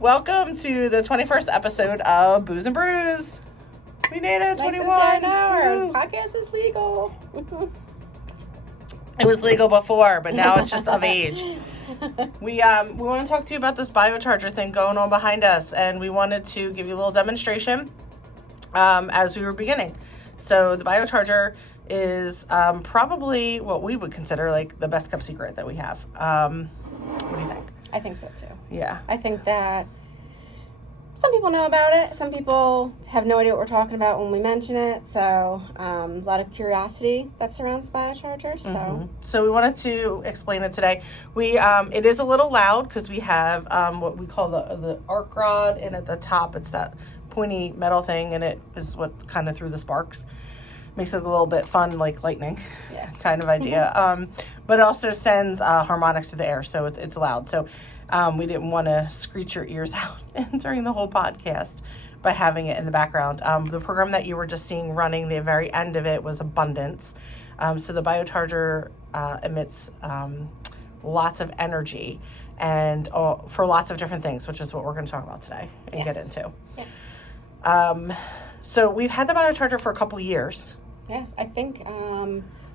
Welcome to the 21st episode of Booze and Brews. We made it, 21. Nice to say our podcast is legal. It was legal before, but now it's just of age. We want to talk to you about this Biocharger thing going on behind us, and we wanted to give you a little demonstration as we were beginning. So the Biocharger is probably what we would consider like the best kept secret that we have. What do you think? I think so too. Yeah. I think that some people know about it. Some people have no idea what we're talking about when we mention it. So a lot of curiosity that surrounds the Biocharger. So we wanted to explain it today. We it is a little loud because we have what we call the arc rod, and at the top it's that pointy metal thing, and it is what kind of threw the sparks. Makes it a little bit fun, like lightning, Yes. kind of idea. But it also sends harmonics through the air, so it's loud. So we didn't want to screech your ears out during the whole podcast by having it in the background. The program that you were just seeing running, the very end of it was Abundance. So the Biocharger emits lots of energy and for lots of different things, which is what we're going to talk about today and get into. Yes. So we've had the Biocharger for a couple years. Yes, I think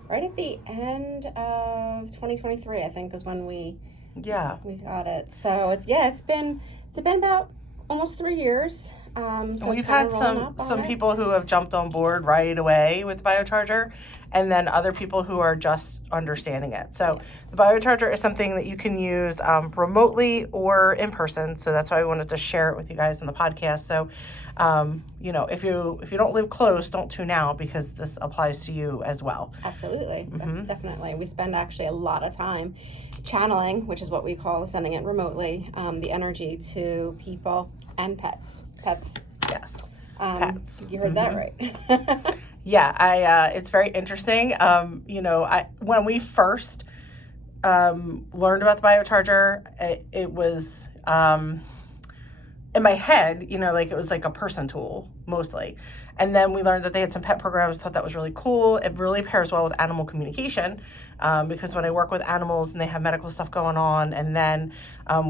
right at the end of 2023, I think, is when we got it. So it's been about almost 3 years. So we've had some people who have jumped on board right away with the Biocharger, and then other people who are just understanding it. So the Biocharger is something that you can use remotely or in person. So that's why we wanted to share it with you guys in the podcast. So if you don't live close, don't tune out, because this applies to you as well. Absolutely. Definitely. We spend actually a lot of time channeling, which is what we call sending it remotely, the energy to people and pets. Yes. Pets. You heard that right. Yeah, it's very interesting. When we first learned about the Biocharger, it was in my head, like it was like a person tool mostly. And then we learned that they had some pet programs, thought that was really cool. It really pairs well with animal communication, because when I work with animals and they have medical stuff going on, and then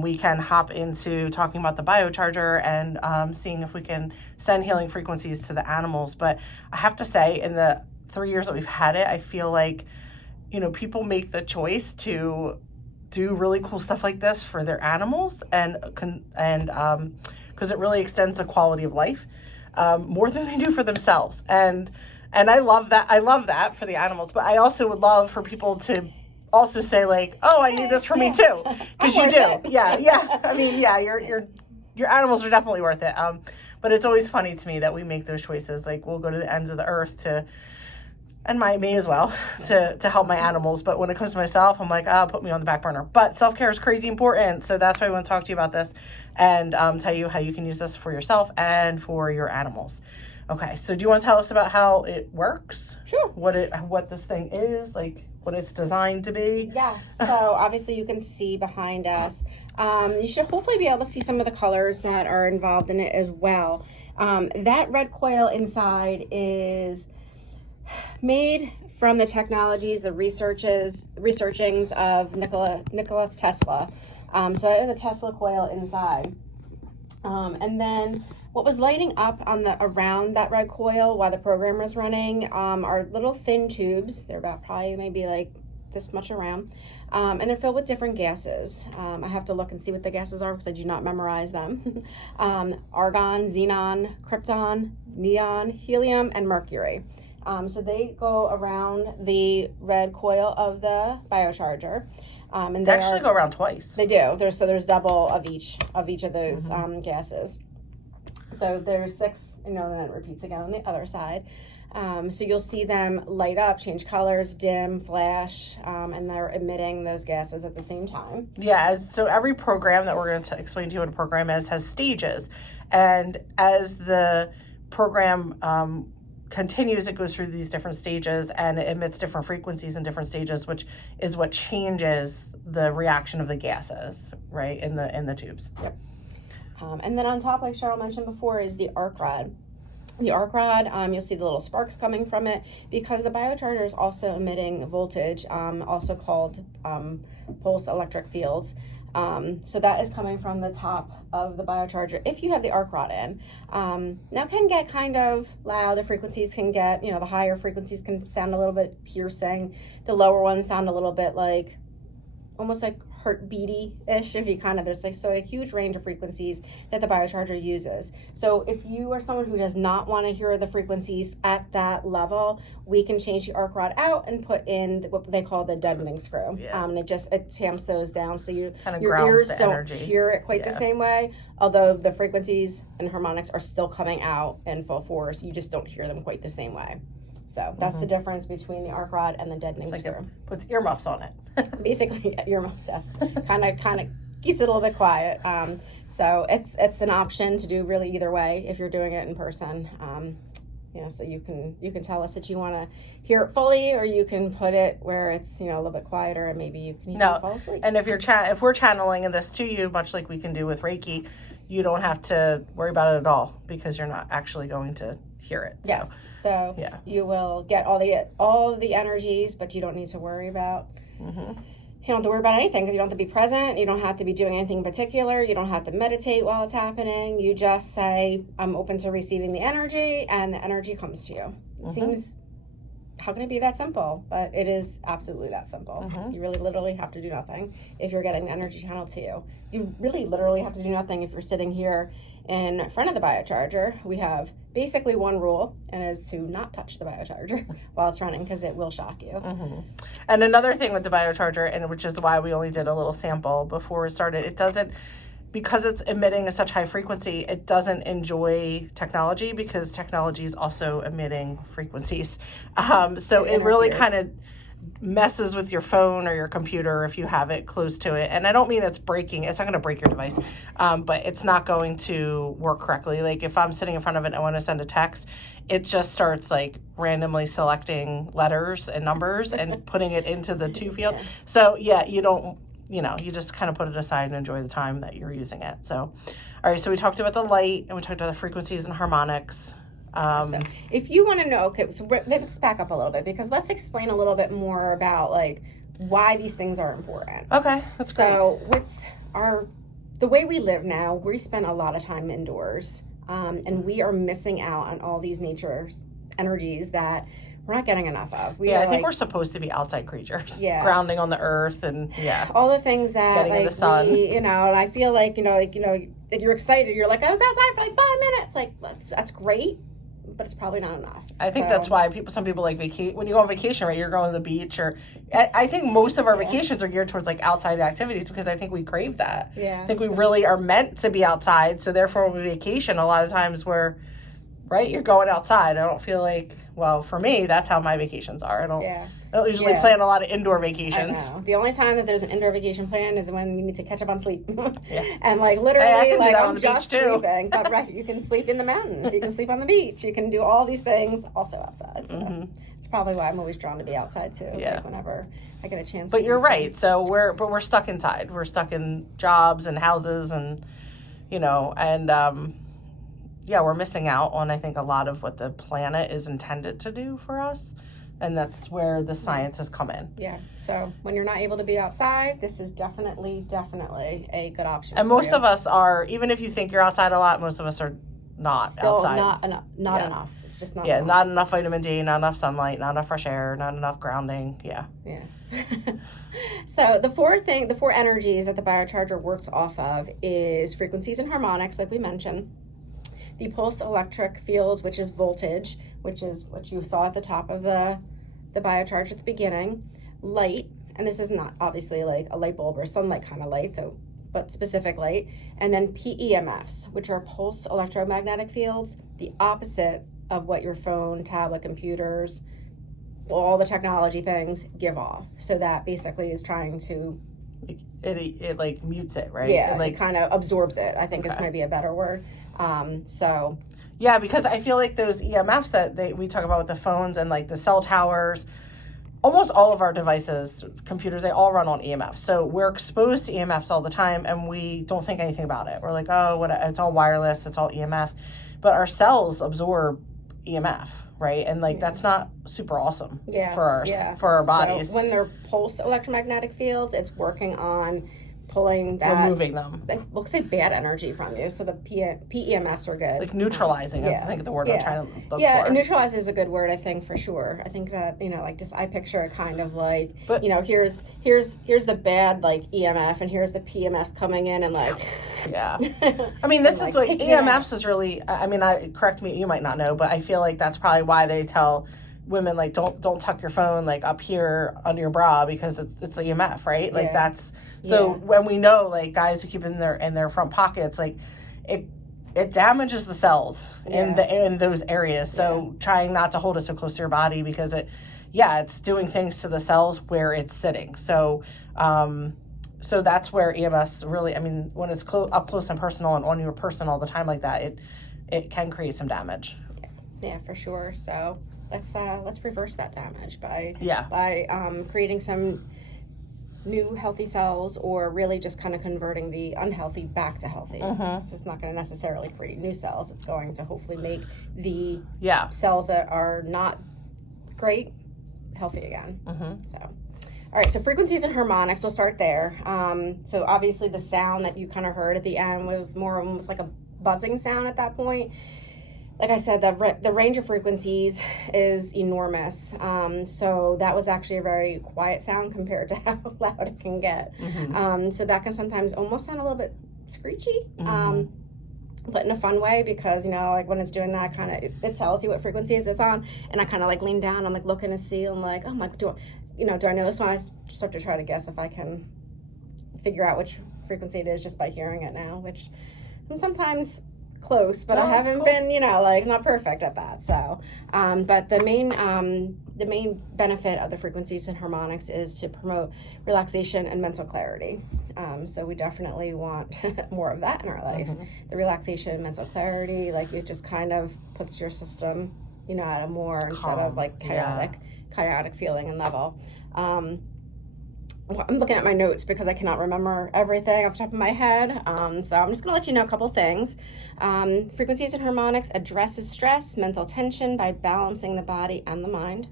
we can hop into talking about the Biocharger and seeing if we can send healing frequencies to the animals. But I have to say, in the 3 years that we've had it, I feel like, people make the choice to do really cool stuff like this for their animals, and because it really extends the quality of life more than they do for themselves. And I love that for the animals, but I also would love for people to also say, like, oh, I need this for me too, because you do. Yeah. I mean, your animals are definitely worth it. But it's always funny to me that we make those choices. Like, we'll go to the ends of the earth and me as well, to help my animals. But when it comes to myself, I'm like, put me on the back burner. But self-care is crazy important. So that's why I want to talk to you about this and tell you how you can use this for yourself and for your animals. Okay, so do you want to tell us about how it works? Sure. What this thing is, like what it's designed to be? Yes. So obviously you can see behind us. You should hopefully be able to see some of the colors that are involved in it as well. That red coil inside is made from the technologies, the researchings of Nikola Tesla. So that is a Tesla coil inside. And then what was lighting up around that red coil while the program was running are little thin tubes. They're about probably maybe like this much around. And they're filled with different gases. I have to look and see what the gases are because I do not memorize them. Argon, xenon, krypton, neon, helium, and mercury. So they go around the red coil of the Biocharger. And they actually go around twice. They do. There's double of each of those gases. So there's 6, and then it repeats again on the other side. So you'll see them light up, change colors, dim, flash, and they're emitting those gases at the same time. Yeah, so every program that we're going to explain to you what a program is has stages. And as the program continues, it goes through these different stages and it emits different frequencies in different stages, which is what changes the reaction of the gases, right, in the tubes. Yep. And then on top, like Cheryl mentioned before, is the arc rod. The arc rod, you'll see the little sparks coming from it because the Biocharger is also emitting voltage, also called pulse electric fields. So that is coming from the top of the Biocharger if you have the arc rod in. Now it can get kind of loud. The frequencies can get, the higher frequencies can sound a little bit piercing. The lower ones sound a little bit like, almost like heartbeaty-ish, if you there's a huge range of frequencies that the Biocharger uses. So if you are someone who does not want to hear the frequencies at that level, we can change the arc rod out and put in what they call the deadening screw. And it tamps those down so your ears don't hear it quite the same way, although the frequencies and harmonics are still coming out in full force. You just don't hear them quite the same way. So that's the difference between the arc rod and the deadening screw. It puts earmuffs on it. Basically, earmuffs, yes. Kind of keeps it a little bit quiet. So it's an option to do really either way if you're doing it in person. So you can tell us that you want to hear it fully, or you can put it where it's a little bit quieter, and maybe you can fall asleep. And if we're channeling this to you, much like we can do with Reiki, you don't have to worry about it at all because you're not actually going to hear it. Yes. So you will get all the energies, but you don't need to worry about. You don't have to worry about anything because you don't have to be present. You don't have to be doing anything in particular. You don't have to meditate while it's happening. You just say, I'm open to receiving the energy, and the energy comes to you. It seems, how can it be that simple? But it is absolutely that simple. You really literally have to do nothing if you're getting the energy channeled to you. You really literally have to do nothing if you're sitting here in front of the Biocharger. We have basically one rule, and it is to not touch the Biocharger while it's running because it will shock you. And another thing with the Biocharger, and which is why we only did a little sample before we started, it doesn't, because it's emitting a such high frequency, it doesn't enjoy technology because technology is also emitting frequencies. So it really kind of messes with your phone or your computer if you have it close to it. And I don't mean it's not going to break your device, but it's not going to work correctly. Like if I'm sitting in front of it and I want to send a text, it just starts like randomly selecting letters and numbers and putting it into the to field. So you don't, you just kind of put it aside and enjoy the time that you're using it. So, all right, so we talked about the light and we talked about the frequencies and harmonics. So if you want to know, so let's back up a little bit because let's explain a little bit more about like why these things are important. Okay, that's great. So with the way we live now, we spend a lot of time indoors, and we are missing out on all these nature's energies that we're not getting enough of. I think we're supposed to be outside creatures. Grounding on the earth and all the things that getting in the sun. And I feel like you're excited. You're like, I was outside for like 5 minutes. Like that's great, but it's probably not enough. I think that's why some people like when you go on vacation, right? You're going to the beach, or I think most of our vacations are geared towards like outside activities because I think we crave that. I think we really are meant to be outside. So therefore, when we vacation, a lot of times you're going outside. I don't feel like, well, for me, that's how my vacations are. I don't usually plan a lot of indoor vacations. I know. The only time that there's an indoor vacation plan is when you need to catch up on sleep. And like literally, I'm just sleeping. But you can sleep in the mountains. You can sleep on the beach. You can do all these things also outside. So it's probably why I'm always drawn to be outside too. Like whenever I get a chance. But you're right. So we're stuck inside. We're stuck in jobs and houses and we're missing out on, I think, a lot of what the planet is intended to do for us. And that's where the science has come in. So when you're not able to be outside, this is definitely a good option. And most of us are, even if you think you're outside a lot, most of us are not still outside. Not enough. It's just not enough. Not enough vitamin D, not enough sunlight, not enough fresh air, not enough grounding. So the four energies that the Biocharger works off of is frequencies and harmonics, like we mentioned. The pulsed electric fields, which is voltage, which is what you saw at the top of the Biocharger at the beginning. Light, and this is not obviously like a light bulb or sunlight kind of light, but specific light. And then PEMFs, which are pulsed electromagnetic fields, the opposite of what your phone, tablet, computers, all the technology things give off. So that basically is trying to... It like mutes it, right? It kind of absorbs it. I think it's maybe a better word. Because I feel like those EMFs that we talk about with the phones and like the cell towers, almost all of our devices, computers, they all run on EMF. So we're exposed to EMFs all the time and we don't think anything about it. We're like, it's all wireless, it's all EMF. But our cells absorb EMF, right? And that's not super awesome for our bodies. So when they're pulsed electromagnetic fields, it's working on pulling that, removing them. We'll say bad energy from you. So the PEMFs are good. Like neutralizing is, I think, the word I'm trying to look for. Yeah, neutralize is a good word, I think, for sure. I think that, like just I picture it kind of like, but, here's the bad like EMF and here's the PMS coming in and like. Yeah. I mean, this is what EMFs is really, I mean, correct me, you might not know, but I feel like that's probably why they tell women like don't tuck your phone like up here under your bra because it's EMF, right? Like that's so when we know like guys who keep it in their front pockets, like it damages the cells in those areas. So trying not to hold it so close to your body because it's doing things to the cells where it's sitting. So so that's where EMS really, I mean, when it's up close and personal and on your person all the time like that, it can create some damage. Yeah, for sure. So let's reverse that damage by creating some new healthy cells, or really just kind of converting the unhealthy back to healthy. So it's not going to necessarily create new cells. It's going to hopefully make the cells that are not great healthy again. So, all right. So frequencies and harmonics. We'll start there. So obviously the sound that you kind of heard at the end was more almost like a buzzing sound at that point. Like I said, the range of frequencies is enormous. So that was actually a very quiet sound compared to how loud it can get. So that can sometimes almost sound a little bit screechy, but in a fun way because, like when it's doing that kind of, it tells you what frequencies it's on. And I kind of like lean down, I'm like looking to see, I'm like, oh my, do I know this one? I start to try to guess if I can figure out which frequency it is just by hearing it now, which sometimes close, but I haven't been, like not perfect at that. So, but the main benefit of the frequencies and harmonics is to promote relaxation and mental clarity. So we definitely want more of that in our life. The relaxation and mental clarity, like it just kind of puts your system, at a more instead of like chaotic feeling and level. I'm looking at my notes because I cannot remember everything off the top of my head. So I'm just going to let you know a couple things. Frequencies and harmonics addresses stress, mental tension by balancing the body and the mind.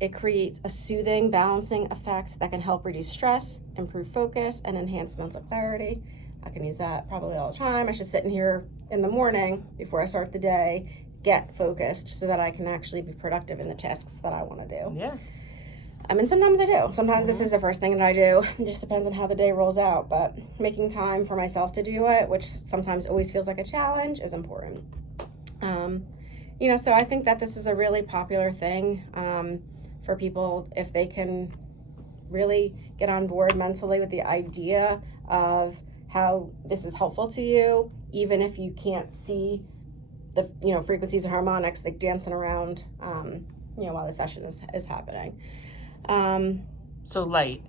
It creates a soothing, balancing effect that can help reduce stress, improve focus, and enhance mental clarity. I can use that probably all the time. I should sit in here in the morning before I start the day, get focused so that I can actually be productive in the tasks that I want to do. Yeah. And sometimes I do. Sometimes this is the first thing that I do. It just depends on how the day rolls out. But making time for myself to do it, which sometimes always feels like a challenge, is important. So I think that this is a really popular thing for people if they can really get on board mentally with the idea of how this is helpful to you, even if you can't see the frequencies and harmonics like dancing around while the session is happening. So light.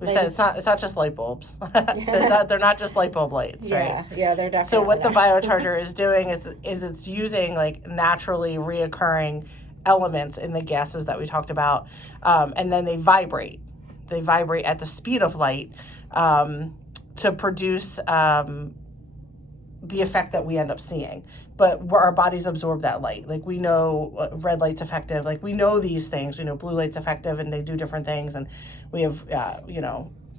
We said it's not just light bulbs. they're not just light bulb lights, right? Yeah, they're definitely. So what the Biocharger is doing is it's using like naturally reoccurring elements in the gases that we talked about, and then they vibrate. They vibrate at the speed of light to produce the effect that we end up seeing. But where our bodies absorb that light. Like we know red light's effective. Like we know these things. We know blue light's effective and they do different things. And we have,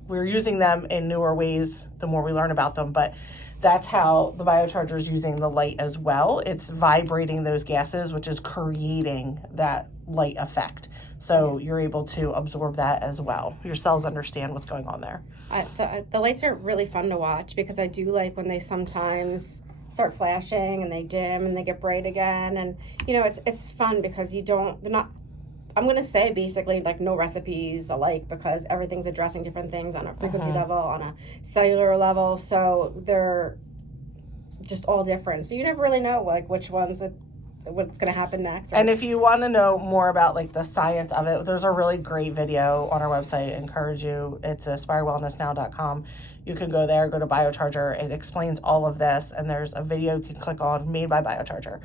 we're using them in newer ways the more we learn about them. But that's how the Biocharger is using the light as well. It's vibrating those gases, which is creating that light effect. So you're able to absorb that as well. Your cells understand what's going on there. The lights are really fun to watch because I do like when they sometimes start flashing and they dim and they get bright again. And, it's fun because they're not, I'm going to say basically like no recipes alike because everything's addressing different things on a frequency level, on a cellular level. So they're just all different. So you never really know like which ones what's going to happen next. And if you want to know more about like the science of it, there's a really great video on our website. I encourage you. It's aspirewellnessnow.com. You can go there, go to Biocharger. It explains all of this. And there's a video you can click on made by Biocharger,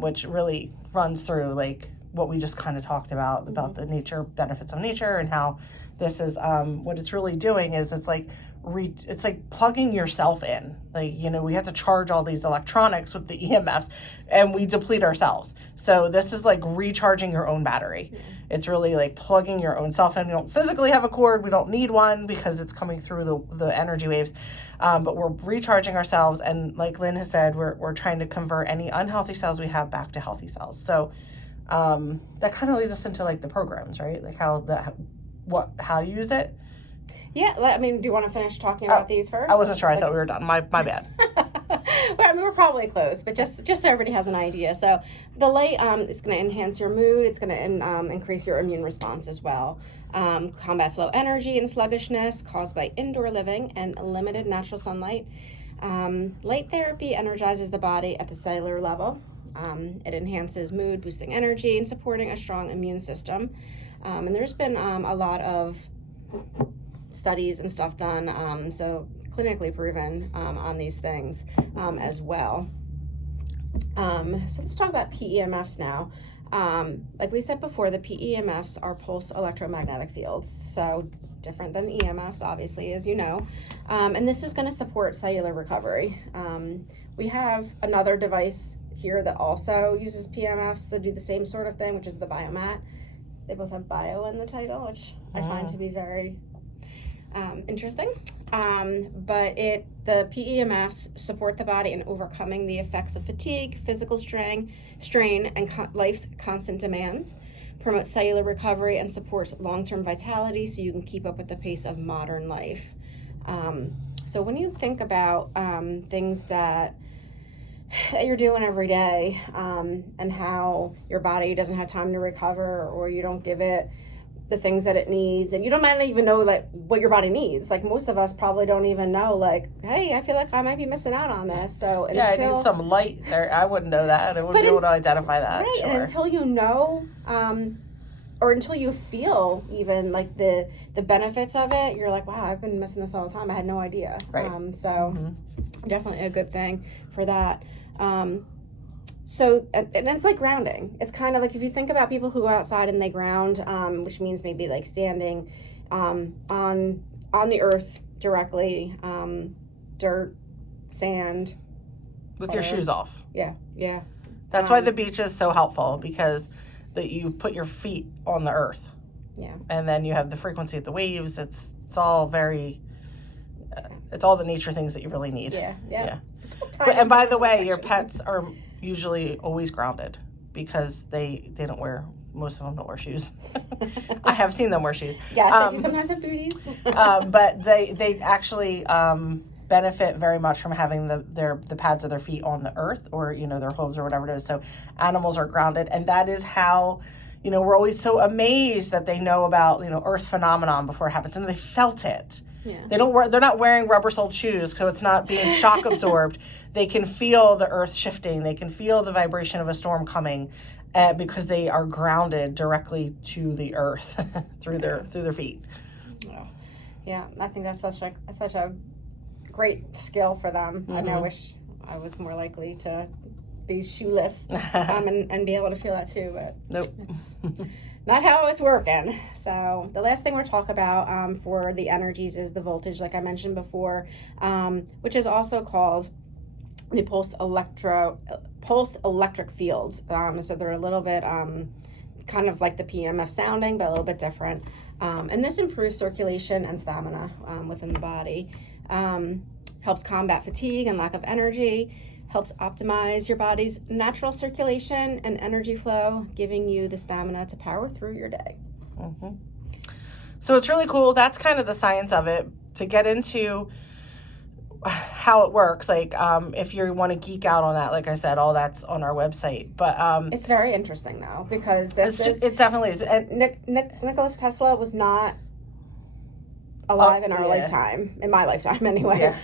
which really runs through like what we just kind of talked about the benefits of nature and how this is what it's really doing is it's like it's like plugging yourself in. Like, you know, we have to charge all these electronics with the EMFs and we deplete ourselves. So this is like recharging your own battery. It's really like plugging your own self in. We don't physically have a cord. We don't need one because it's coming through the energy waves. But we're recharging ourselves. And like Lynn has said, we're trying to convert any unhealthy cells we have back to healthy cells. So that kind of leads us into like the programs, right? Like how to use it. Yeah, I mean, do you want to finish talking about these first? I wasn't sure. I thought we were done. My bad. Well, I mean, we're probably close, but just so everybody has an idea. So the light is going to enhance your mood. It's going to increase your immune response as well. Combats low energy and sluggishness caused by indoor living and limited natural sunlight. Light therapy energizes the body at the cellular level. It enhances mood, boosting energy, and supporting a strong immune system. And there's been a lot of studies and stuff done, so clinically proven on these things as well. So let's talk about PEMFs now. Like we said before, the PEMFs are pulse electromagnetic fields, so different than the EMFs, obviously, as you know. And this is going to support cellular recovery. We have another device here that also uses PEMFs to do the same sort of thing, which is the Biomat. They both have bio in the title, which I find to be very interesting. But the PEMFs support the body in overcoming the effects of fatigue, physical strain, and life's constant demands, promote cellular recovery, and supports long-term vitality so you can keep up with the pace of modern life. So when you think about things that you're doing every day, and how your body doesn't have time to recover, or you don't give it the things that it needs, and you might not even know like what your body needs. Like most of us probably don't even know, like, hey, I feel like I might be missing out on this. So yeah, I need some light there. I wouldn't know that. I wouldn't be able to identify that. Right, sure. And until you know, or until you feel even like the benefits of it, you're like, wow, I've been missing this all the time. I had no idea. Right. Definitely a good thing for that. So, and it's like grounding. It's kind of like if you think about people who go outside and they ground, which means maybe like standing on the earth directly, dirt, sand. With your shoes off. Yeah. That's why the beach is so helpful, because you put your feet on the earth. Yeah. And then you have the frequency of the waves. It's all very, it's all the nature things that you really need. Yeah. And by the way, your pets are usually always grounded because they don't wear, most of them don't wear shoes. I have seen them wear shoes. Yes, they do sometimes have booties. But they actually benefit very much from having the pads of their feet on the earth, or their hooves or whatever it is. So animals are grounded, and that is how we're always so amazed that they know about earth phenomenon before it happens, and they felt it. Yeah. They're not wearing rubber-soled shoes, so it's not being shock absorbed. They can feel the earth shifting. They can feel the vibration of a storm coming, because they are grounded directly to the earth through their feet. Yeah, I think that's such a great skill for them. I know, I wish I was more likely to be shoeless and be able to feel that too, but nope. It's not how it's working. So the last thing we'll talk about for the energies is the voltage, like I mentioned before, which is also called the pulse electric fields. So they're a little bit kind of like the PEMF sounding, but a little bit different. And this improves circulation and stamina within the body. Helps combat fatigue and lack of energy. Helps optimize your body's natural circulation and energy flow, giving you the stamina to power through your day. So it's really cool. That's kind of the science of it. To get into how it works, like if you want to geek out on that, like I said, all that's on our website. But it's very interesting though, because it definitely is. And Nikola Tesla was not alive in our lifetime, in my lifetime anyway.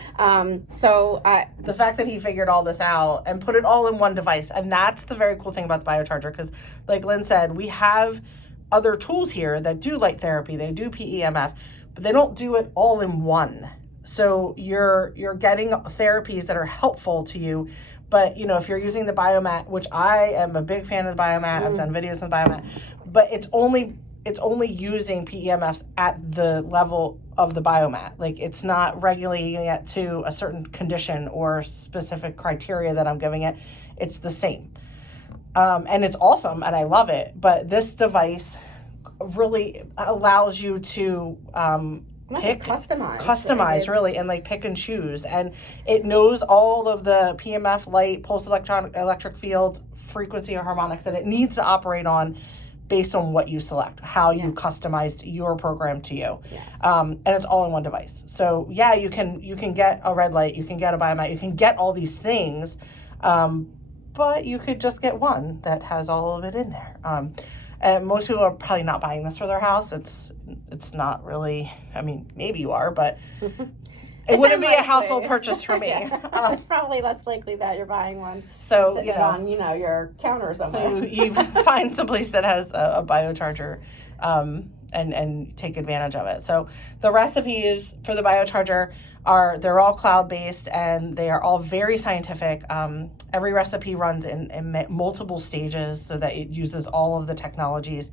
So the fact that he figured all this out and put it all in one device, and that's the very cool thing about the Biocharger, because like Lynn said, we have other tools here that do light therapy, they do PEMF, but they don't do it all in one. So you're getting therapies that are helpful to you. But if you're using the Biomat, which I am a big fan of the Biomat, I've done videos on the Biomat, but it's only it's only using PEMFs at the level of the biomat. Like, it's not regulating it to a certain condition or specific criteria that I'm giving it. It's the same. And it's awesome, and I love it. But this device really allows you to customize really, and like pick and choose. And it knows all of the PEMF, light, pulse electric fields, frequency, or harmonics that it needs to operate on based on what you select, how you customized your program to you. And it's all in one device. So yeah, you can get a red light, you can get a biomat, you can get all these things, but you could just get one that has all of it in there. And most people are probably not buying this for their house. It's not really, I mean, maybe you are, but it wouldn't be a household purchase for me. It's probably less likely that you're buying one. So, sitting on, your counter somewhere. You find someplace that has a Biocharger, and take advantage of it. So the recipes for the Biocharger they're all cloud-based, and they are all very scientific. Every recipe runs in multiple stages so that it uses all of the technologies.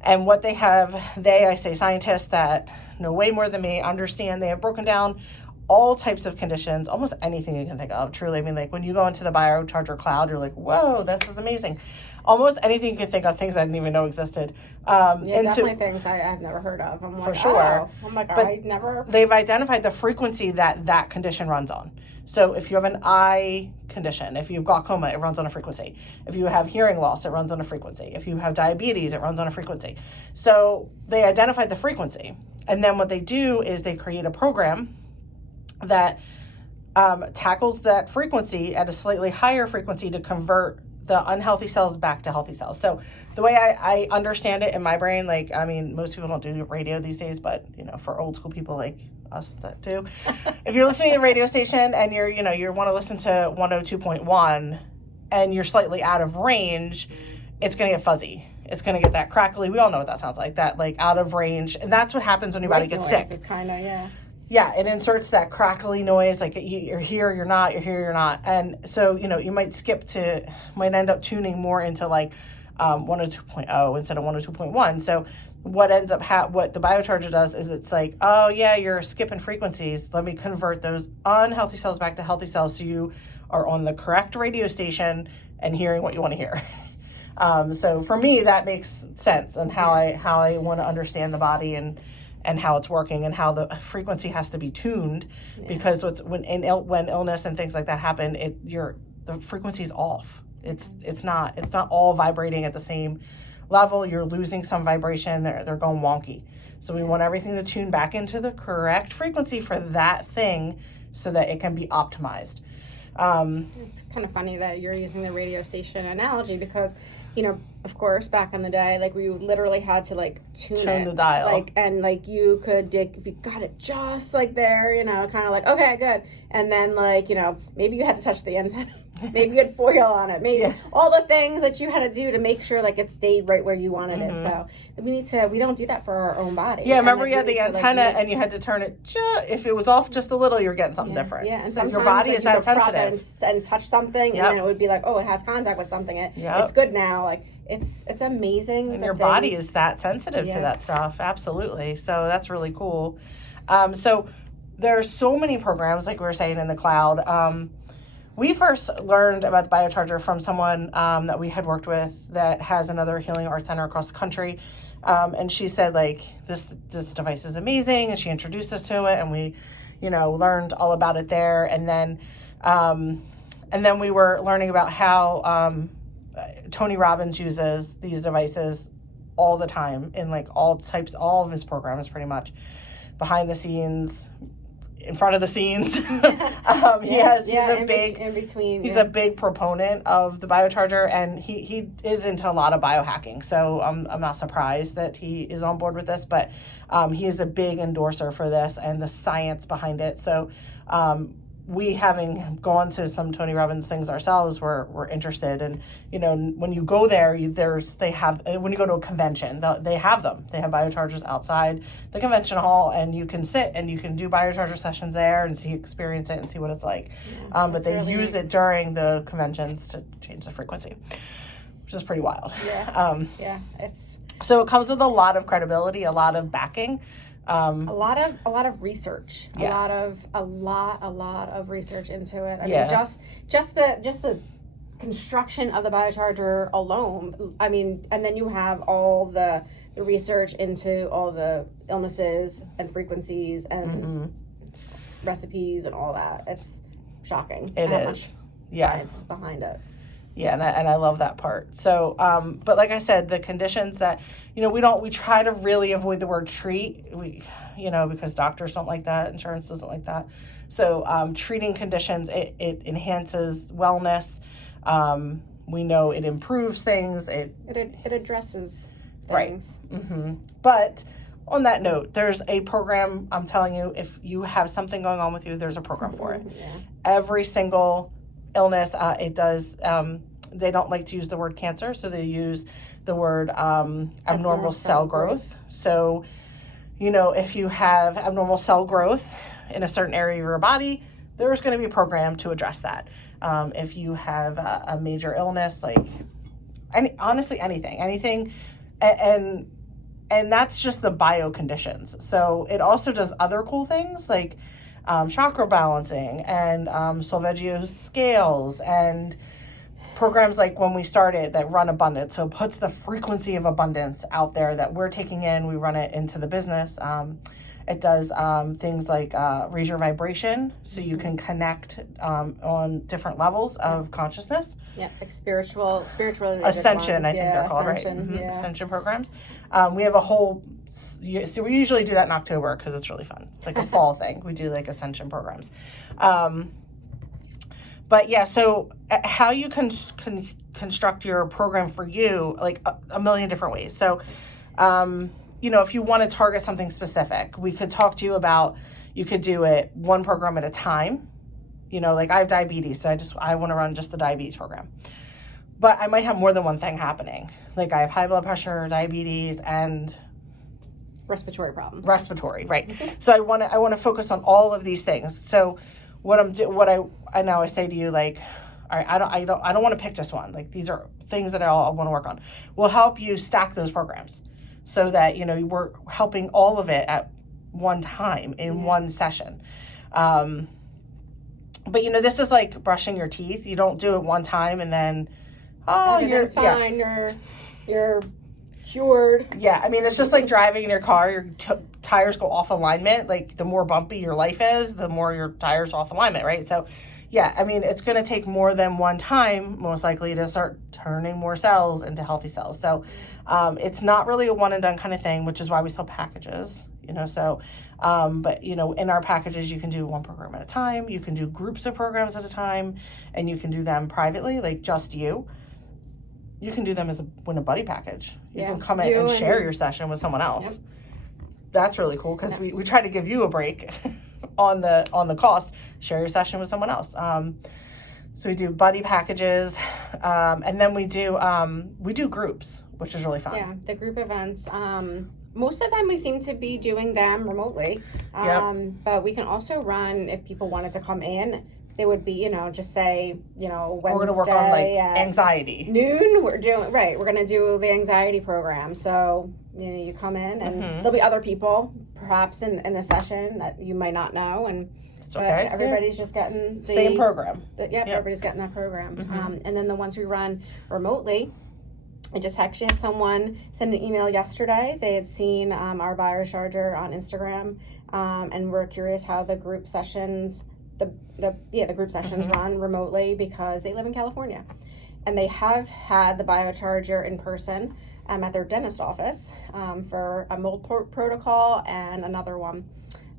And what they have, I say scientists that know way more than me, understand, they have broken down all types of conditions, almost anything you can think of, truly. I mean, like when you go into the Biocharger cloud, you're like, whoa, this is amazing. Almost anything you can think of, things I didn't even know existed. Definitely things I've never heard of. I'm like, for sure. Oh my God, but I never. They've identified the frequency that condition runs on. So if you have an eye condition, if you have glaucoma, it runs on a frequency. If you have hearing loss, it runs on a frequency. If you have diabetes, it runs on a frequency. So they identified the frequency. And then what they do is they create a program that tackles that frequency at a slightly higher frequency to convert the unhealthy cells back to healthy cells. So the way I understand it in my brain, like, I mean, most people don't do radio these days, but for old school people like us that do, if you're listening to a radio station and you want to listen to 102.1 and you're slightly out of range, it's going to get fuzzy. It's going to get that crackly. We all know what that sounds like, that like out of range. And that's what happens when your body gets sick. Is kind of, Yeah, it inserts that crackly noise, like you're here, you're not, you're here, you're not. And so, you might end up tuning more into like 102.0 instead of 102.1. So what ends up, what the Biocharger does is it's like, oh yeah, you're skipping frequencies. Let me convert those unhealthy cells back to healthy cells so you are on the correct radio station and hearing what you want to hear. So for me, that makes sense, and how I want to understand the body and how it's working and how the frequency has to be tuned, because when illness and things like that happen, the frequency is off. It's not all vibrating at the same level. You're losing some vibration. They're going wonky. So we want everything to tune back into the correct frequency for that thing so that it can be optimized. It's kind of funny that you're using the radio station analogy, because of course, back in the day, like we literally had to like tune the dial, and you could, if you got it just like there, kind of like, okay, good, and then maybe you had to touch the antenna, maybe you had foil on it, maybe all the things that you had to do to make sure like it stayed right where you wanted it. So we don't do that for our own body. Yeah, remember you had the antenna and you had to turn it if it was off just a little, you're getting something different. Yeah, and so sometimes your body is that sensitive. And touch something, and then it would be like, oh, it has contact with something. It's good now. Like it's amazing. And your body is that sensitive to that stuff. Absolutely. So that's really cool. So there's so many programs, like we were saying, in the cloud. We first learned about the Biocharger from someone that we had worked with that has another healing arts center across the country. And she said, like, this device is amazing. And she introduced us to it, and we, learned all about it there. And then we were learning about how Tony Robbins uses these devices all the time in like all of his programs, pretty much behind the scenes, in front of the scenes. He's a big proponent of the Biocharger, and he is into a lot of biohacking. So I'm not surprised that he is on board with this, but he is a big endorser for this and the science behind it. So we, having gone to some Tony Robbins things ourselves, we're interested. And when you go there, when you go to a convention, they have Biochargers outside the convention hall, and you can sit and you can do Biocharger sessions there and experience it and see what it's like. But they really use it during the conventions to change the frequency, which is pretty wild. It's So it comes with a lot of credibility, a lot of backing. A lot of research, Yeah. a lot of research into it. I Yeah. mean, just the construction of the Biocharger alone. I mean, and then you have all the research into all the illnesses and frequencies and recipes and all that. It's shocking. It how is. much Yeah. science is behind it. Yeah, and I love that part. So, but like I said, the conditions that, we try to really avoid the word treat, because doctors don't like that, insurance doesn't like that. So, treating conditions, it enhances wellness. We know it improves things. It addresses right. things. Mm-hmm. But on that note, there's a program, I'm telling you, if you have something going on with you, there's a program for it. Yeah. Every single illness, it does, they don't like to use the word cancer, so they use the word abnormal cell growth. So, if you have abnormal cell growth in a certain area of your body, there's going to be a program to address that. If you have a major illness, like honestly anything, and that's just the bio conditions. So it also does other cool things like chakra balancing and Solveggio scales and programs like when we started that run abundance. So it puts the frequency of abundance out there that we're taking in. We run it into the business. It does things like raise your vibration so you can connect on different levels of consciousness. Yeah, like spiritual ascension, I think they're called, ascension, right? Mm-hmm. Yeah. Ascension programs. We have a whole, so we usually do that in October because it's really fun. It's like a fall thing. We do like ascension programs. But yeah, so how you can construct your program for you, like a million different ways. So, if you want to target something specific, we could talk to you about, you could do it one program at a time. Like I have diabetes, so I want to run just the diabetes program. But I might have more than one thing happening. Like I have high blood pressure, diabetes, and respiratory problem. Respiratory, right. So I want to focus on all of these things. So I now I say to you, like, all right, I don't want to pick just one. Like these are things that I want to work on. We'll help you stack those programs so that, we're helping all of it at one time in one session. But this is like brushing your teeth. You don't do it one time and then, everything's fine. You're cured. Yeah, I mean, it's just like driving in your car. Your tires go off alignment. Like the more bumpy your life is, the more your tires off alignment, right? So, yeah, I mean, it's going to take more than one time, most likely, to start turning more cells into healthy cells. So, it's not really a one and done kind of thing, which is why we sell packages. So, but in our packages, you can do one program at a time. You can do groups of programs at a time, and you can do them privately, like just you. You can do them as a buddy package. You can come in and share your session with someone else. Yep. That's really cool because we try to give you a break on the cost. Share your session with someone else. So we do buddy packages, and then we do groups, which is really fun. Yeah, the group events. Most of them we seem to be doing them remotely. But we can also run, if people wanted to come in, they would be, just say, Wednesday. We're going to work on anxiety. Noon, we're going to do the anxiety program. So, you come in and there'll be other people perhaps in the session that you might not know. And it's okay. Everybody's just getting the same program. Everybody's getting that program. And then the ones we run remotely, I just actually had someone send an email yesterday. They had seen our Biocharger on Instagram and were curious how the group sessions the group sessions run remotely because they live in California, and they have had the Biocharger in person at their dentist office for a mold protocol and another one,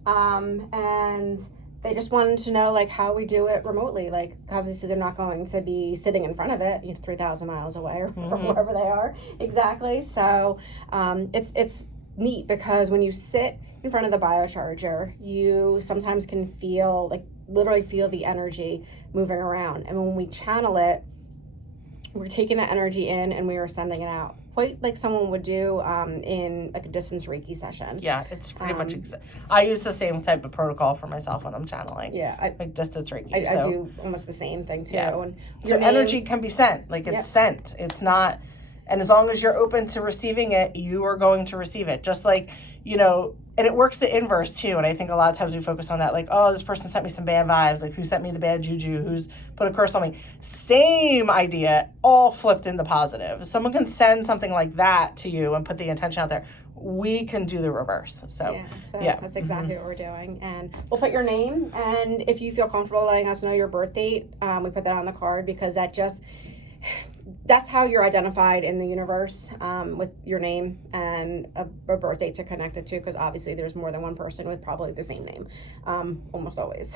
and they just wanted to know like how we do it remotely. Like obviously they're not going to be sitting in front of it 3,000 miles away or wherever they are exactly. So it's neat because when you sit in front of the Biocharger, you sometimes can literally feel the energy moving around. And when we channel it, we're taking that energy in and we are sending it out. Quite like someone would do in like a distance Reiki session. Yeah, it's pretty much. I use the same type of protocol for myself when I'm channeling. Yeah, like distance Reiki. I do almost the same thing too. Yeah. And so energy can be sent. Like it's sent. It's not. And as long as you're open to receiving it, you are going to receive it. Just like, you know, and it works the inverse too. And I think a lot of times we focus on that, like, oh, this person sent me some bad vibes. Like, who sent me the bad juju? Who's put a curse on me? Same idea, all flipped into positive. If someone can send something like that to you and put the intention out there, we can do the reverse. So that's exactly what we're doing. And we'll put your name, and if you feel comfortable letting us know your birth date, we put that on the card, because that's how you're identified in the universe, with your name and a birth date to connect it to, because obviously there's more than one person with probably the same name, almost always.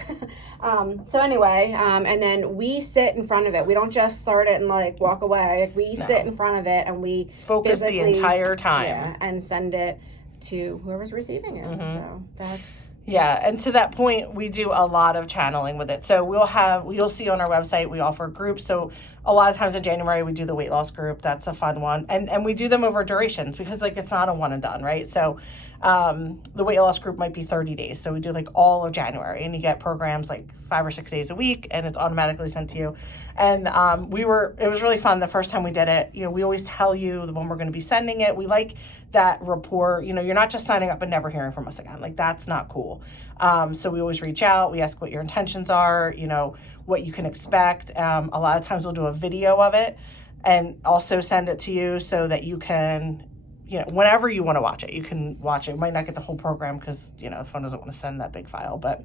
So anyway, and then we sit in front of it. We don't just start it and like walk away. We sit in front of it and we focus the entire time, and send it to whoever's receiving it. So that's... Yeah, and to that point, we do a lot of channeling with it. So you'll see on our website, we offer groups. So a lot of times in January, we do the weight loss group. That's a fun one. And we do them over durations, because like it's not a one and done, right? So the weight loss group might be 30 days. So we do like all of January, and you get programs like 5 or 6 days a week, and it's automatically sent to you. And it was really fun the first time we did it. You know, we always tell you when we're going to be sending it. We like that rapport. You know, you're not just signing up and never hearing from us again. Like, that's not cool. So we always reach out. We ask what your intentions are, you know, what you can expect. A lot of times we'll do a video of it and also send it to you so that you can, you know, whenever you want to watch it, you can watch it. You might not get the whole program because, you know, the phone doesn't want to send that big file, but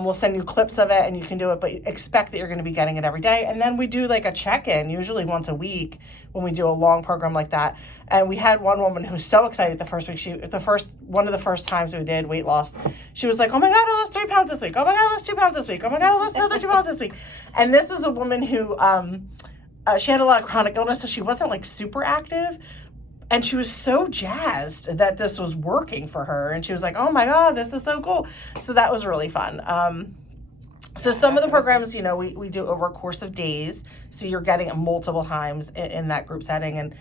we'll send you clips of it and you can do it, but expect that you're going to be getting it every day. And then we do like a check-in, usually once a week, when we do a long program like that. And we had one woman who was so excited the first week. One of the first times we did weight loss, she was like, oh my God, I lost 3 pounds this week. Oh my God, I lost 2 pounds this week. Oh my God, I lost another 2 pounds this week. And this is a woman who, she had a lot of chronic illness, so she wasn't like super active. And she was so jazzed that this was working for her. And she was like, oh my God, this is so cool. So that was really fun. So some of the programs, you know, we do over a course of days. So you're getting it multiple times in that group setting. And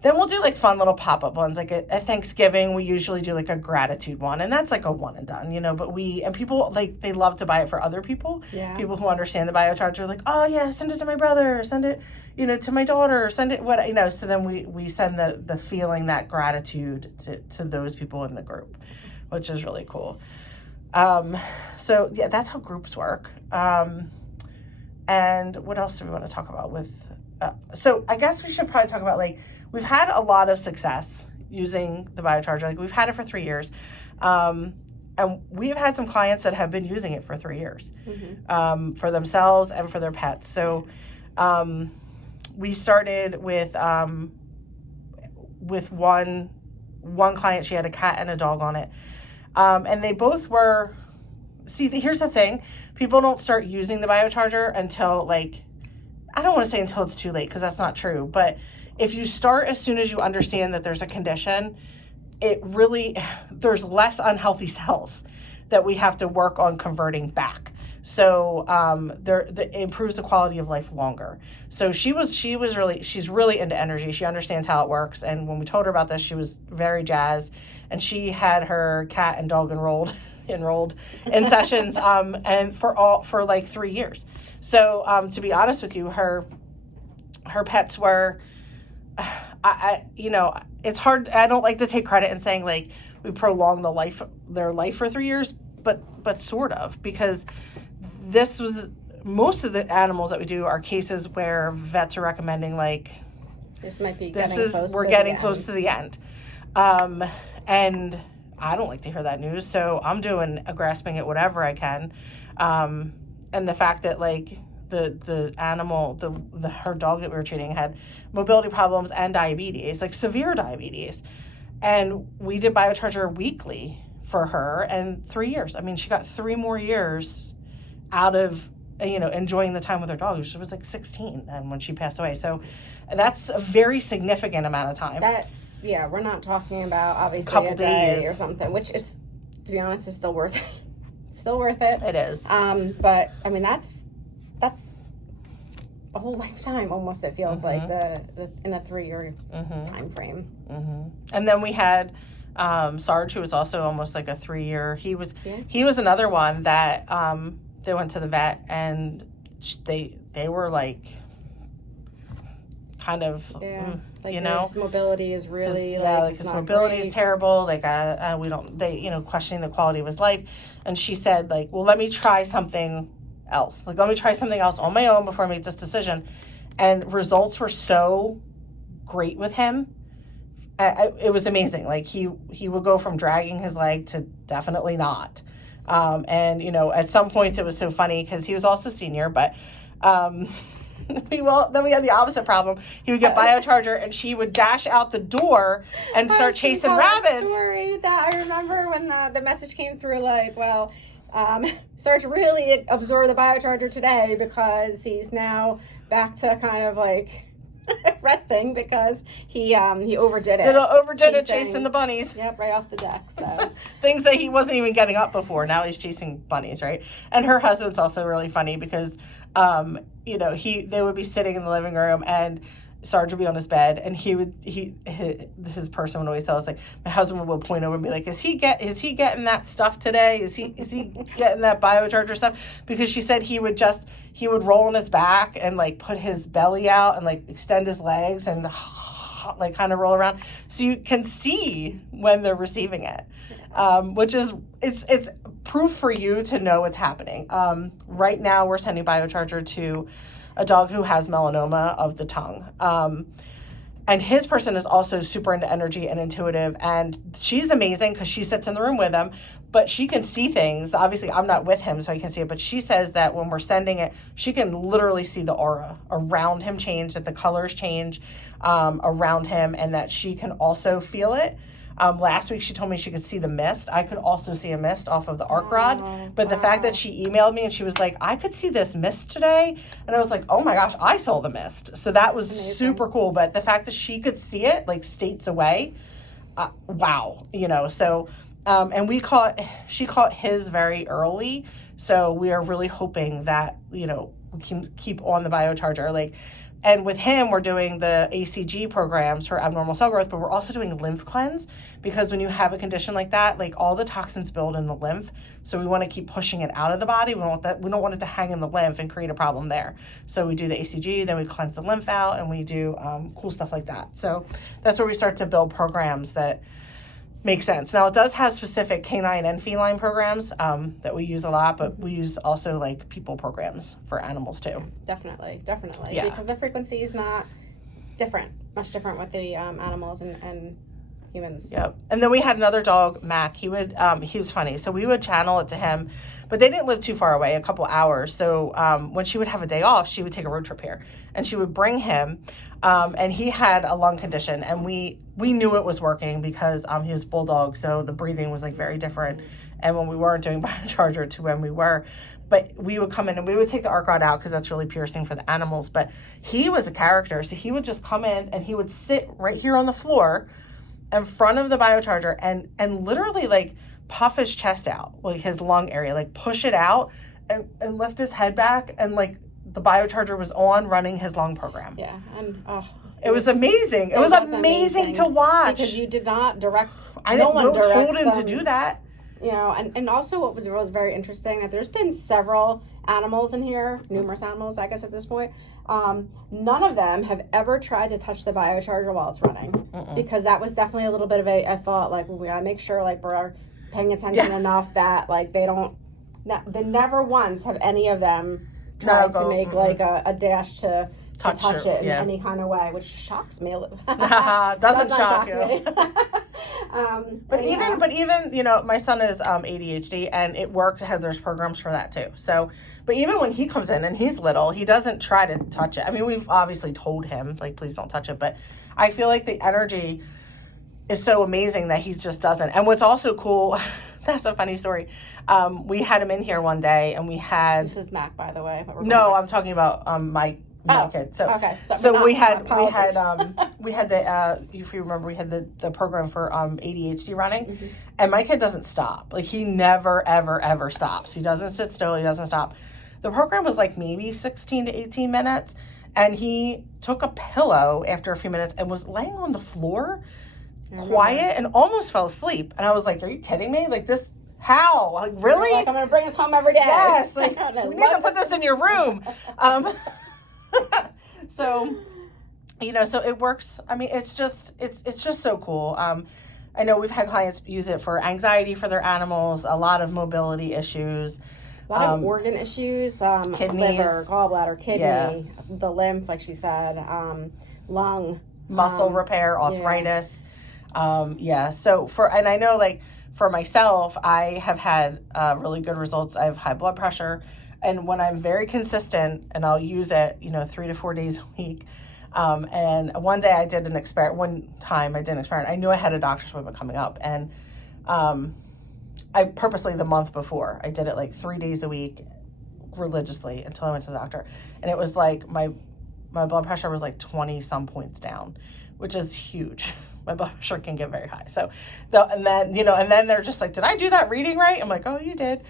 then we'll do like fun little pop-up ones. Like at Thanksgiving, we usually do like a gratitude one. And that's like a one and done, you know, but people like, they love to buy it for other people. Yeah. People who understand the Biocharger, like, oh yeah, send it to my brother, send it, you know, to my daughter, send it, what, you know, so then we send the feeling, that gratitude to those people in the group, which is really cool. So yeah, that's how groups work. And what else do we want to talk about with, so I guess we should probably talk about, like, we've had a lot of success using the Biocharger. Like, we've had it for 3 years. And we've had some clients that have been using it for 3 years, for themselves and for their pets. So, we started with one client. She had a cat and a dog on it. And they both were, here's the thing. People don't start using the Biocharger until, like, I don't want to say until it's too late, because that's not true. But if you start as soon as you understand that there's a condition, there's less unhealthy cells that we have to work on converting back. So it improves the quality of life longer. So she's really into energy. She understands how it works. And when we told her about this, she was very jazzed. And she had her cat and dog enrolled in sessions, and for like 3 years. So to be honest with you, her pets were, you know, it's hard. I don't like to take credit in saying like we prolonged their life for 3 years, but sort of, because this was, most of the animals that we do are cases where vets are recommending, like, we're getting close to the end. And I don't like to hear that news, so I'm grasping at whatever I can. And the fact that, like, the animal, her dog that we were treating had mobility problems and diabetes, like severe diabetes. And we did Biocharger weekly for her, and 3 years. I mean, she got 3 more years out of, you know, enjoying the time with her dog. She was like 16 then when she passed away. So that's a very significant amount of time. We're not talking about obviously couple a day days or something, which is, to be honest, is still worth it. Still worth it. It is. But I mean, that's a whole lifetime almost. It feels like in a 3-year time frame. And then we had Sarge, who was also almost like a 3-year. He was another one that they went to the vet, and they were like kind of you know. His mobility is really his mobility is terrible. Like we don't, questioning the quality of his life. And she said, like, well, let me try something else. Like, let me try something else on my own before I make this decision. And results were so great with him. It was amazing. Like, he would go from dragging his leg to definitely not. And at some points it was so funny because he was also senior, but then we had the opposite problem. He would get Biocharger and she would dash out the door and start chasing rabbits. Story that I remember when the message came through, like, well, Serge really absorbed the Biocharger today because he's now back to kind of like resting because he overdid it. Chasing the bunnies. Yep, right off the deck. So things that he wasn't even getting up before. Now he's chasing bunnies, right? And her husband's also really funny because they would be sitting in the living room and Sarge would be on his bed and his person would always tell us, like, my husband would point over and be like, is he getting that stuff today? Is he getting that Biocharger stuff? Because she said he would roll on his back and like put his belly out and like extend his legs and like kind of roll around so you can see when they're receiving it, which is it's proof for you to know what's happening. Right now we're sending Biocharger to a dog who has melanoma of the tongue. And his person is also super into energy and intuitive. And she's amazing because she sits in the room with him, but she can see things. Obviously, I'm not with him, so I can see it. But she says that when we're sending it, she can literally see the aura around him change, that the colors change around him, and that she can also feel it. Last week, she told me she could see the mist. I could also see a mist off of the arc rod. But the fact that she emailed me and she was like, I could see this mist today. And I was like, oh my gosh, I saw the mist. So that was super cool. But the fact that she could see it like states away, wow. So, and she caught his very early. So we are really hoping that, we can keep on the Biocharger. And with him, we're doing the ACG programs for abnormal cell growth, but we're also doing lymph cleanse because when you have a condition like that, like all the toxins build in the lymph. So we want to keep pushing it out of the body. We don't want it to hang in the lymph and create a problem there. So we do the ACG, then we cleanse the lymph out, and we do cool stuff like that. So that's where we start to build programs that make sense. Now, it does have specific canine and feline programs that we use a lot, but we use also like people programs for animals too. Definitely. Yeah. Because the frequency is not much different with the animals and humans. Yep. And then we had another dog, Mac. He was funny. So we would channel it to him, but they didn't live too far away, a couple hours. So when she would have a day off, she would take a road trip here and she would bring him. And he had a lung condition, and we knew it was working because he was bulldog, so the breathing was like very different. And when we weren't doing Biocharger to when we were, but we would come in and we would take the arc rod out because that's really piercing for the animals. But he was a character, so he would just come in and he would sit right here on the floor in front of the Biocharger and literally like puff his chest out, like his lung area, like push it out and lift his head back, and like the Biocharger was on running his lung program. Yeah, and it was amazing. It was amazing to watch because you did not direct. No one told him to do that. And also what was very interesting that there's been several animals in here, numerous animals, I guess at this point. None of them have ever tried to touch the Biocharger while it's running, because that was definitely a little bit of a thought. Like, we gotta make sure like we're paying attention enough that like they never once have any of them tried to make like a dash to touch it in any kind of way, which shocks me. Doesn't shock you. But even my son is ADHD, and it worked. There's programs for that too. So, but even when he comes in and he's little, he doesn't try to touch it. I mean, we've obviously told him like, please don't touch it, but I feel like the energy is so amazing that he just doesn't. And what's also cool, that's a funny story. We had him in here one day, and we had. This is Mac, by the way. No, I'm talking about my kid. So okay. So we had the if you remember, we had the program for ADHD running, and my kid doesn't stop. Like, he never ever stops. He doesn't sit still. He doesn't stop. The program was like maybe 16 to 18 minutes, and he took a pillow after a few minutes and was laying on the floor, quiet, and almost fell asleep. And I was like, "Are you kidding me? Like this." How? Like, really? Like, I'm going to bring this home every day. Yes. Like, we need to put this in your room. So So it works. I mean, it's just so cool. I know we've had clients use it for anxiety for their animals, a lot of mobility issues, a lot of organ issues, kidneys, liver, gallbladder, kidney, the lymph, like she said, lung, muscle repair, arthritis. So and I know, like, for myself, I have had really good results. I have high blood pressure, and when I'm very consistent, and I'll use it, 3 to 4 days a week. And one day I did an experiment. One time I did an experiment. I knew I had a doctor's appointment coming up, and I purposely, the month before, I did it like 3 days a week religiously until I went to the doctor, and it was like my blood pressure was like 20 some points down, which is huge. My blood pressure can get very high. So, and then they're just like, "Did I do that reading right?" I'm like, "Oh, you did."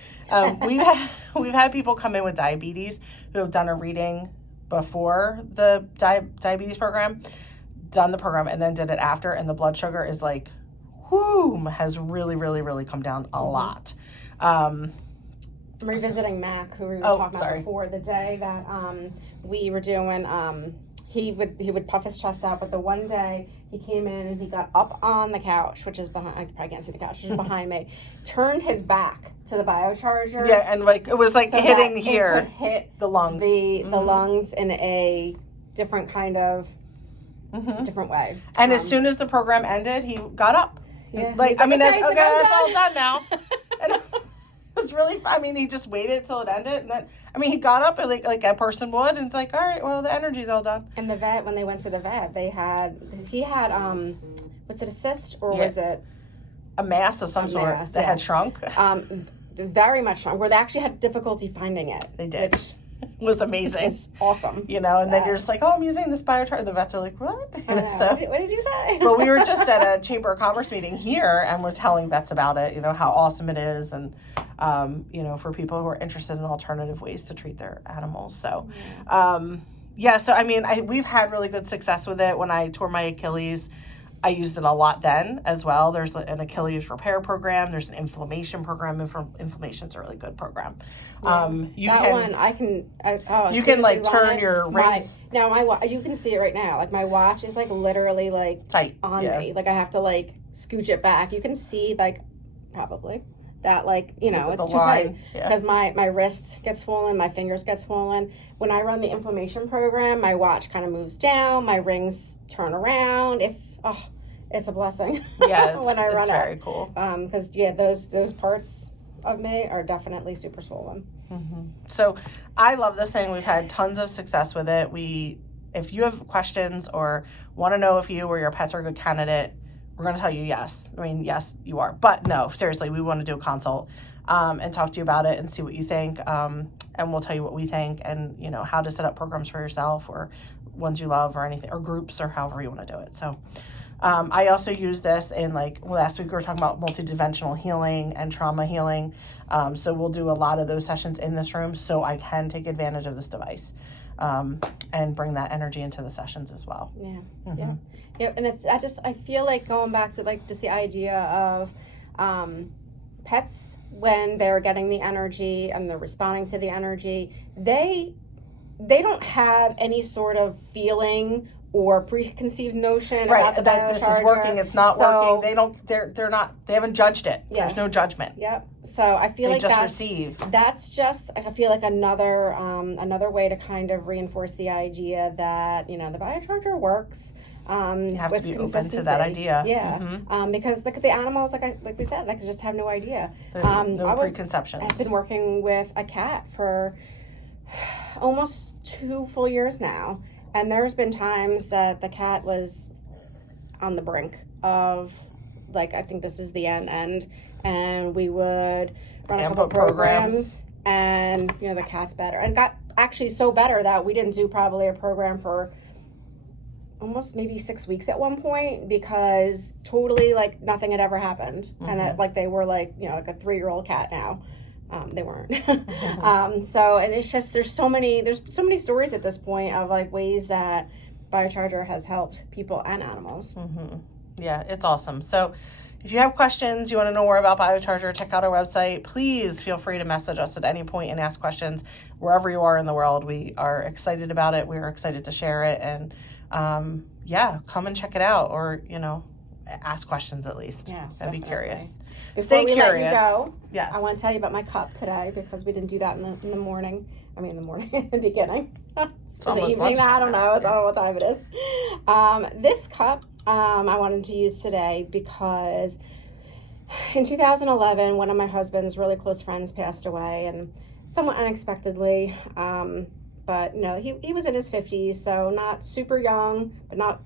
We've had people come in with diabetes who have done a reading before the diabetes program, done the program, and then did it after, and the blood sugar is like, has really, really, really come down a lot. I'm revisiting Mac, who we were talking about before, the day that we were doing, he would puff his chest out, but the one day he came in and he got up on the couch, which is behind, I probably can't see the couch, which is behind me, turned his back to the Biocharger. Yeah, and like it was like so hitting here, it could hit the lungs, the lungs in a different kind of different way. And as soon as the program ended, he got up. Yeah, like, I mean, that's all done now. And it was really fun. I mean, he just waited till it ended, and then he got up and like a person would, and it's like, all right, well, the energy's all done. And the vet, when they went to the vet, he had was it a cyst or was it a mass of some sort that had shrunk? Very much shrunk. Where they actually had difficulty finding it. They did. Which was amazing. It's awesome. And then you're just like, "Oh, I'm using this Biocharger." The vets are like, "What?" So, what did you say? But we were just at a Chamber of Commerce meeting here, and we're telling vets about it. How awesome it is, and for people who are interested in alternative ways to treat their animals. So, So I mean, we've had really good success with it. When I tore my Achilles, I used it a lot then as well. There's an Achilles repair program. There's an inflammation program. Inflammation's a really good program. You can like turn your rings. You can see it right now. Like my watch is like literally like tight on me. Like I have to like scooch it back. You can see like probably that like it's too tight because my wrist gets swollen, my fingers get swollen. When I run the inflammation program, my watch kind of moves down, my rings turn around. It's a blessing. Yeah, when I run it's very cool. Because those parts of me are definitely super swollen. Mm-hmm. So I love this thing. We've had tons of success with it. If you have questions or want to know if you or your pets are a good candidate, we're going to tell you yes. I mean, yes, you are. But no, seriously, we want to do a consult and talk to you about it and see what you think. And we'll tell you what we think and, how to set up programs for yourself or ones you love or anything, or groups or however you want to do it. So I also use this in last week we were talking about multidimensional healing and trauma healing. So we'll do a lot of those sessions in this room so I can take advantage of this device and bring that energy into the sessions as well. Yeah. Mm-hmm. Yeah. And I feel like going back to just the idea of pets, when they're getting the energy and they're responding to the energy, they don't have any sort of feeling or preconceived notion about the that this is working, it's not working. They haven't judged it. Yeah. There's no judgment. Yep. So I feel they just receive. That's just, I feel like another way to kind of reinforce the idea that, the Biocharger works. You have to be open to that idea. Yeah. Mm-hmm. Because the animals, like we said, they just have no idea. No preconceptions. I've been working with a cat for almost 2 full years now. And there's been times that the cat was on the brink of, I think this is the end. And we would run a couple programs. And, the cat's better. And got actually so better that we didn't do probably a program for almost maybe 6 weeks at one point because totally, nothing had ever happened. Mm-hmm. And that, they were, a 3-year-old cat now. They weren't. Mm-hmm. So and it's just there's so many stories at this point of ways that Biocharger has helped people and animals. Mm-hmm. Yeah, it's awesome. So if you have questions, you want to know more about Biocharger, check out our website. Please feel free to message us at any point and ask questions wherever you are in the world. We are excited about it. We are excited to share it and yeah, come and check it out, or ask questions at least. Yes, I'd be definitely. curious. Before Stay we curious. let you go, Yes. I want to tell you about my cup today because we didn't do that in the morning. I mean, in the morning, in the beginning. Is it almost evening? I don't know. I lunchtime. don't know what time it is. This cup I wanted to use today because in 2011, one of my husband's really close friends passed away, and somewhat unexpectedly. But he was in his 50s, so not super young, but not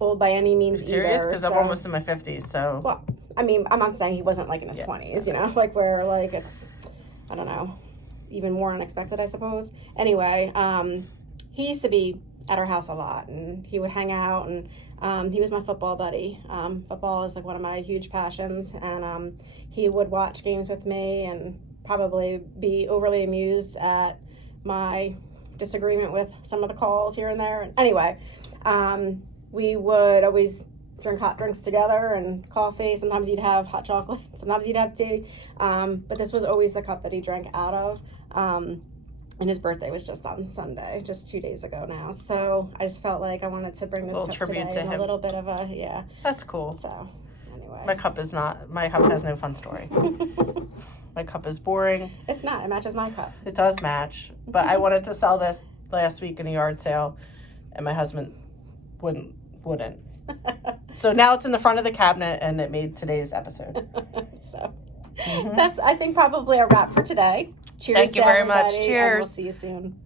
old by any means You're serious? either. Because I'm almost in my 50s, so. Well, I mean, I'm not saying he wasn't like in his 20s, like where like it's, I don't know, even more unexpected, I suppose. Anyway, he used to be at our house a lot, and he would hang out, and he was my football buddy. Football is like one of my huge passions, and he would watch games with me and probably be overly amused at my disagreement with some of the calls here and there. Anyway, we would always drink hot drinks together and coffee. Sometimes he'd have hot chocolate, sometimes he'd have tea, but this was always the cup that he drank out of. And his birthday was just on Sunday, just 2 days ago now. So I just felt like I wanted to bring this cup tribute today to and him. A little bit of a, yeah. That's cool. So anyway. My cup has no fun story. My cup is boring. It's not. It matches my cup. It does match, but I wanted to sell this last week in a yard sale, and my husband wouldn't. So now it's in the front of the cabinet, and it made today's episode. So that's, I think, probably a wrap for today. Cheers. Thank you very much. Everybody, Cheers. And we'll see you soon.